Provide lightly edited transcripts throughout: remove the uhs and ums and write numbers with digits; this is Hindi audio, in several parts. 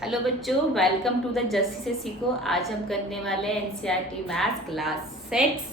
हेलो बच्चों, वेलकम टू द जस्सी से सीखो। आज हम करने वाले हैं NCERT maths class 6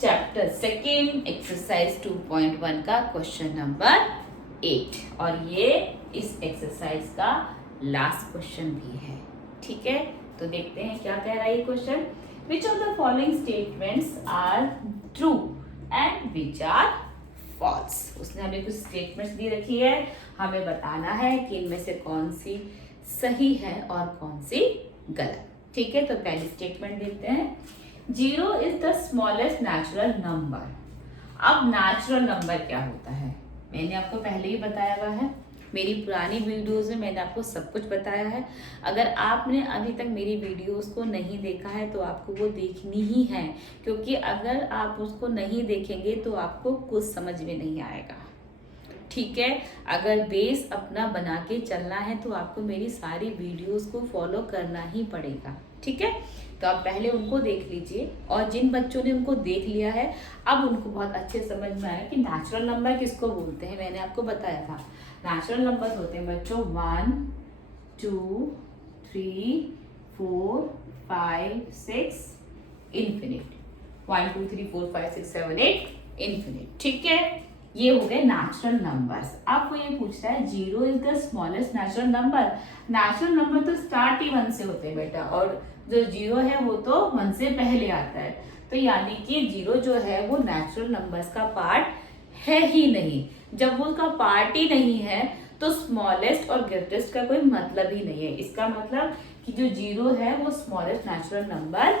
chapter second exercise 2.1 का क्वेश्चन नंबर 8 और ये इस एक्सरसाइज का लास्ट क्वेश्चन भी है। ठीक है, तो देखते हैं क्या कह रहा है ये question. Which of the following statements are true and which are false. उसने हमें कुछ स्टेटमेंट्स दी रखी है, हमें बताना है कि इनमें से कौन सी सही है और कौन सी गलत। ठीक है, तो पहली स्टेटमेंट देखते हैं। 0 is the smallest natural number. अब नेचुरल नंबर क्या होता है मैंने आपको पहले ही बताया हुआ है, मेरी पुरानी वीडियोस में मैंने आपको सब कुछ बताया है। अगर आपने अभी तक मेरी वीडियोस को नहीं देखा है तो आपको वो देखनी ही है, क्योंकि अगर आप उसको नहीं देखेंगे तो आपको कुछ समझ में नहीं आएगा। ठीक है, अगर बेस अपना बना के चलना है तो आपको मेरी सारी वीडियोस को फॉलो करना ही पड़ेगा। ठीक है, तो आप पहले उनको देख लीजिए, और जिन बच्चों ने उनको देख लिया है अब उनको बहुत अच्छे समझ में आया कि नेचुरल नंबर किसको बोलते हैं। मैंने आपको बताया था नेचुरल नंबर होते हैं बच्चों 1 2 3 4 5 6 इन्फिनिट। 1 2 3 4 5 6 7 8 इन्फिनिट। ठीक है, ये हो गए नेचुरल नंबर्स। आपको ये पूछ रहा है 0 is the smallest natural number. Natural number तो स्टार्ट ही 1 से होते हैं बेटा, और जो 0 है वो तो 1 से पहले आता है, तो यानी कि 0 जो है वो नेचुरल नंबर्स का पार्ट है ही नहीं। जब वो उसका पार्ट ही नहीं है तो स्मॉलेस्ट और ग्रेटेस्ट का कोई मतलब ही नहीं है। इसका मतलब कि जो 0 है वो स्मॉलेस्ट नेचुरल नंबर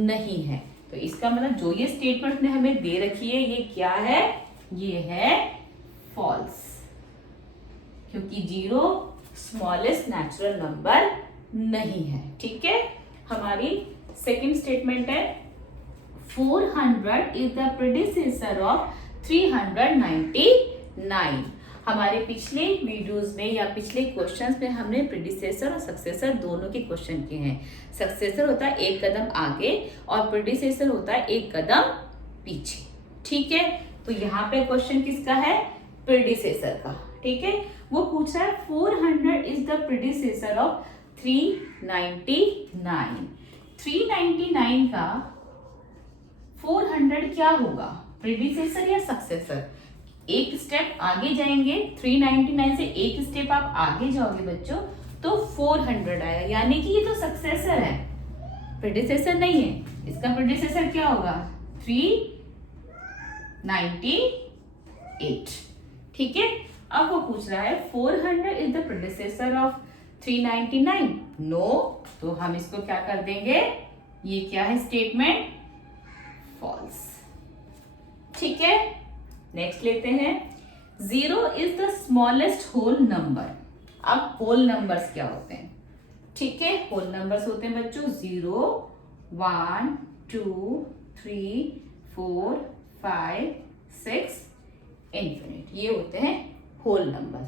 नहीं है। तो इसका मतलब जो ये स्टेटमेंट ने हमें दे रखी है ये क्या है, ये है फॉल्स, क्योंकि 0 स्मॉलेस्ट नेचुरल नंबर नहीं है। ठीक है, हमारी सेकंड स्टेटमेंट है 400 इज द प्रेडिसेसर ऑफ 399। हमारे पिछले वीडियोस में या पिछले क्वेश्चंस में हमने प्रेडिसेसर और सक्सेसर दोनों के क्वेश्चन किए हैं। सक्सेसर होता है एक कदम आगे और प्रेडिसेसर होता है एक कदम पीछे। ठीक है, तो यहाँ पे क्वेश्चन किसका है, प्रेडिसेसर का। ठीक है, वो पूछ रहा है 400 इज द प्रेडिसेसर ऑफ 399। 399 का 400 क्या होगा, प्रेडिसेसर या सक्सेसर। एक स्टेप आगे जाएंगे, 399 से एक स्टेप आप आगे जाओगे बच्चों तो 400 आएगा, यानी कि ये तो सक्सेसर है, प्रेडिसेसर नहीं है। इसका प्रेडिसेसर क्या होगा 398। ठीक है, अब वो पूछ रहा है 400 is the predecessor of 399। No, तो हम इसको क्या कर देंगे, ये क्या है स्टेटमेंट, फॉल्स। ठीक है, नेक्स्ट लेते हैं। 0 is the smallest whole number. अब होल नंबर्स क्या होते हैं। ठीक है, होल नंबर्स होते हैं बच्चों 0 1 2 3 4 5 6 इन्फिनिट, ये होते हैं होल नंबर।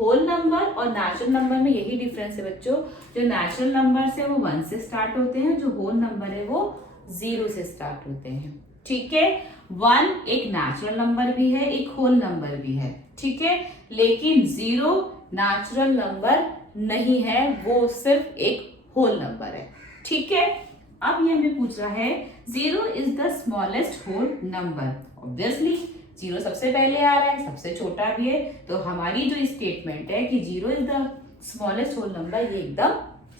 होल नंबर और नेचुरल नंबर में यही डिफरेंस है बच्चों, जो नेचुरल नंबर्स है वो 1 से स्टार्ट होते हैं, जो होल नंबर है वो 0 से स्टार्ट होते हैं। ठीक है, 1 एक नेचुरल नंबर भी है, एक होल नंबर भी है। ठीक है, लेकिन 0 नेचुरल नंबर नहीं है, वो सिर्फ एक होल नंबर है। ठीक है, अब ये हमें पूछ रहा है 0 is the smallest whole number. Obviously 0 सबसे पहले आ रहा है, सबसे छोटा भी है, तो हमारी जो स्टेटमेंट है कि 0 is the smallest whole number ये एकदम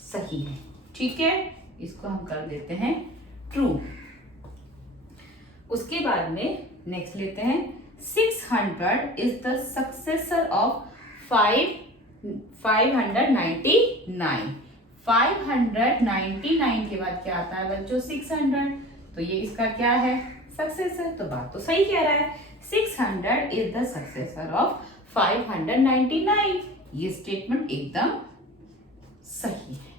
सही है। ठीक है, इसको हम कर देते हैं ट्रू। उसके बाद में नेक्स्ट लेते हैं 600 इज द सक्सेसर ऑफ 599। 599 के बाद क्या आता है बच्चों 600, तो ये इसका क्या है सक्सेसर। तो बात तो सही कह रहा है, 600 इज द सक्सेसर ऑफ 599। ये स्टेटमेंट एकदम सही है।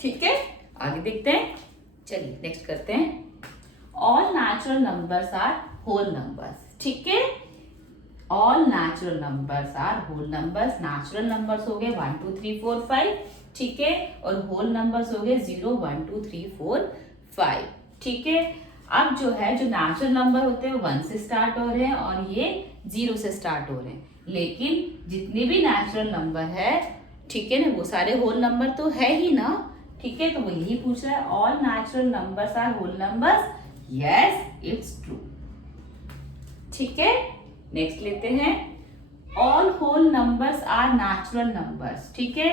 ठीक है, आगे देखते हैं, चलिए नेक्स्ट करते हैं। All natural numbers are whole numbers. ठीक है, all natural numbers are whole numbers. Natural numbers हो गए 1 2 3 4 5। ठीक है, और होल नंबर्स हो गए 0 1 2 3 4 5। ठीक है, अब जो है जो नेचुरल नंबर होते हैं 1 से स्टार्ट हो रहे हैं और ये 0 से स्टार्ट हो रहे हैं, लेकिन जितने भी नेचुरल नंबर है ठीक है ना, वो सारे होल नंबर तो है ही ना, ठीक है, तो वो यही पूछ रहा है all natural numbers are whole numbers, yes it's true. ठीक है, नेक्स्ट लेते हैं all whole numbers are natural numbers. ठीक है,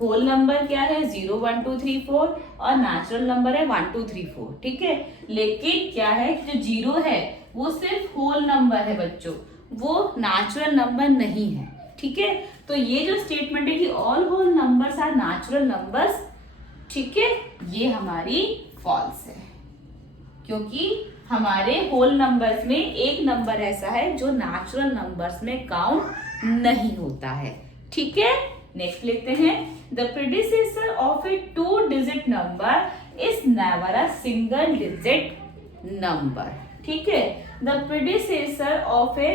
होल नंबर क्या है 0 1 2 3 4 और नेचुरल नंबर है 1 2 3 4। ठीक है, लेकिन क्या है जो जीरो है वो सिर्फ होल नंबर है बच्चों, वो नेचुरल नंबर नहीं है। ठीक है, तो ये जो स्टेटमेंट है कि all whole numbers are natural numbers, ठीक है, ये हमारी फॉल्स है, क्योंकि हमारे होल नंबर्स में एक नंबर ऐसा है जो नेचुरल नंबर्स में काउंट नहीं होता है। ठीक है, नेक्स्ट लेते हैं the predecessor of a 2 digit number is never a single digit number. ठीक है, the predecessor of a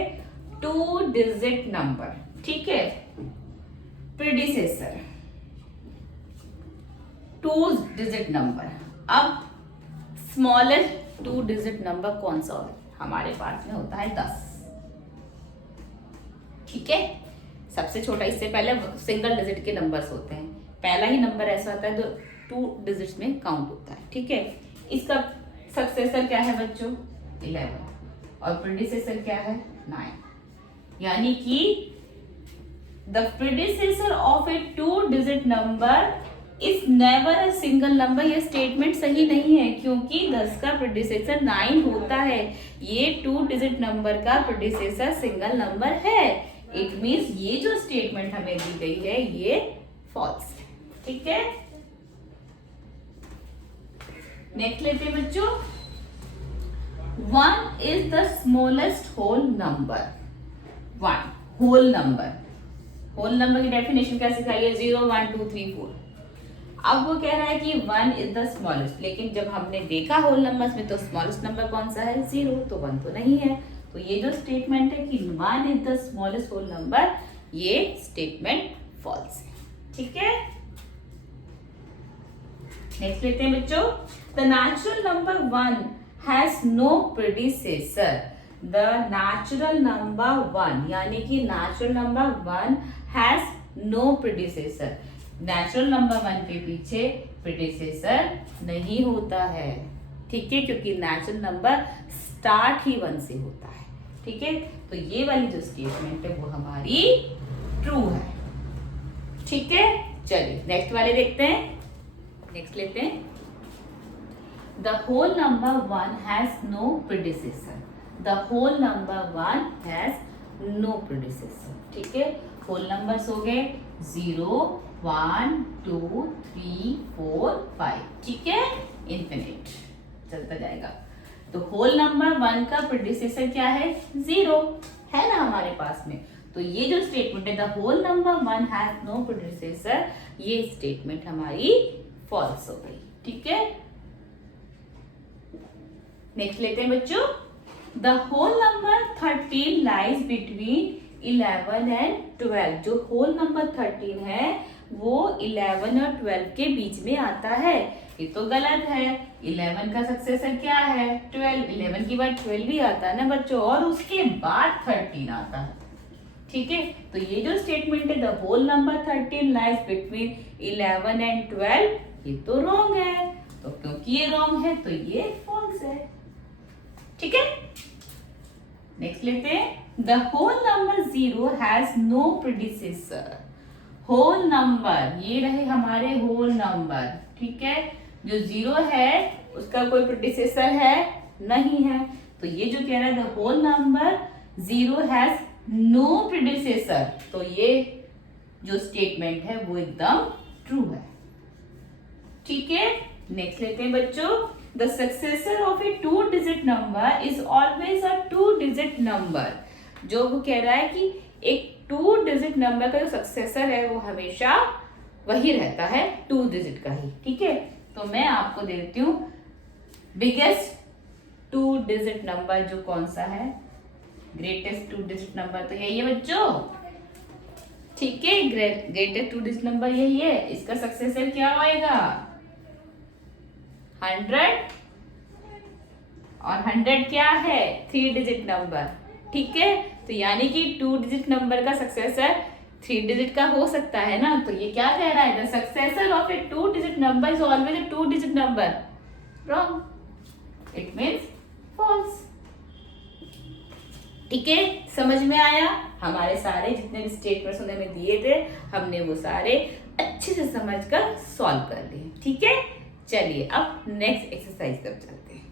2 digit number. ठीक है, प्रेडिसेसर 2 डिजिट नंबर। अब स्मॉलेस्ट 2 डिजिट नंबर कौन सा है हमारे पास में होता है 10। ठीक है, सबसे छोटा, इससे पहले सिंगल डिजिट के नंबर्स होते हैं, पहला ही नंबर ऐसा होता है जो 2 डिजिट्स में काउंट होता है। ठीक है, इसका सक्सेसर क्या है बच्चों 11 और प्रेडिसेसर क्या है 9, यानी कि the predecessor of a 2 digit number is never a single number. ये स्टेटमेंट सही नहीं है, क्योंकि 10 का प्रेडिसेसर 9 होता है, ये 2 डिजिट नंबर का प्रेडिसेसर सिंगल नंबर है। इट मीन्स ये जो स्टेटमेंट हमें दी गई है ये फॉल्स है। ठीक है, नेक्स्ट लेते हैं बच्चों 1 is the smallest whole number. 1 whole number, whole number की डेफिनेशन क्या सिखाई है 0 1 2 3 4। अब वो कह रहा है कि 1 इज द स्मॉलेस्ट, लेकिन जब हमने देखा होल नंबर्स में तो स्मॉलेस्ट नंबर कौन सा है 0, तो 1 तो नहीं है। तो ये जो स्टेटमेंट है कि 1 is the smallest whole number, ये स्टेटमेंट फॉल्स है। ठीक है, नेक्स्ट लेते हैं बच्चों the natural number 1 has no predecessor. The natural number 1 यानी कि natural number 1 has no predecessor. Natural number 1 के पीछे प्रेडिसेसर नहीं होता है। ठीक है, क्योंकि नेचुरल नंबर स्टार्ट ही 1 से होता है। ठीक है, तो ये वाली जो स्टेटमेंट है वो हमारी ट्रू है। ठीक है, चलिए नेक्स्ट वाले देखते हैं। नेक्स्ट लेते हैं the whole number 1 has no predecessor. The whole number 1 has no predecessor. ठीक है, होल नंबर्स हो गए 0 1 2 3 4 5। ठीक है, इन्फिनिट चलता जाएगा। तो होल नंबर 1 का प्रेडिसेसर क्या है 0 है ना हमारे पास में। तो ये जो स्टेटमेंट है the whole number 1 has no predecessor, ये स्टेटमेंट हमारी फॉल्स हो गई। ठीक है, नेक्स्ट लेते हैं बच्चों the whole number 13 lies between 11 and 12। जो होल नंबर 13 है वो 11 और 12 के बीच में आता है। ये तो गलत है, 11 का सक्सेसर क्या है 12, 11 के बाद 12 भी आता है ना बच्चों, और उसके बाद 13 आता है। ठीक है, तो ये जो स्टेटमेंट है the whole number 13 lies between 11 and 12, ये तो रॉन्ग है। तो क्योंकि ये रॉन्ग है तो ये फॉल्स है। ठीक है, नेक्स्ट लेते हैं the whole number 0 has no predecessor. Whole number ये रहे हमारे होल नंबर। ठीक है, जो 0 है उसका कोई प्रेडिसेसर है नहीं है। तो ये जो कह रहा है the whole number 0 has no predecessor, तो ये जो स्टेटमेंट है वो एकदम ट्रू है। ठीक है, नेक्स्ट लेते हैं बच्चों the successor of a 2 digit number is always a 2 digit number. जो वो कह रहा है कि एक 2 डिजिट नंबर का जो सक्सेसर है वो हमेशा वही रहता है 2 डिजिट का ही। ठीक है, तो मैं आपको दे देती हूँ बिगेस्ट 2 डिजिट नंबर जो कौन सा है, ग्रेटेस्ट 2 डिजिट नंबर तो यही है बच्चों। ठीक है, ग्रेटेस्ट 2 डिजिट नंबर यही है। इसका सक्सेसर क्या होएगा 100, और 100 क्या है 3 डिजिट नंबर। ठीक है, तो यानी कि 2 डिजिट नंबर का सक्सेसर 3 डिजिट का हो सकता है ना, तो ये क्या कह रहा है, the successor of a 2 digit number is always a 2 digit number, wrong, it means false. ठीक है, समझ में आया? हमारे सारे जितने भी स्टेटमेंट्स उन्होंने दिए थे, हमने वो सारे अच्छे से समझकर सॉल्व कर लिए। ठीक है, चलिए अब नेक्स्ट एक्सरसाइज तक चलते हैं।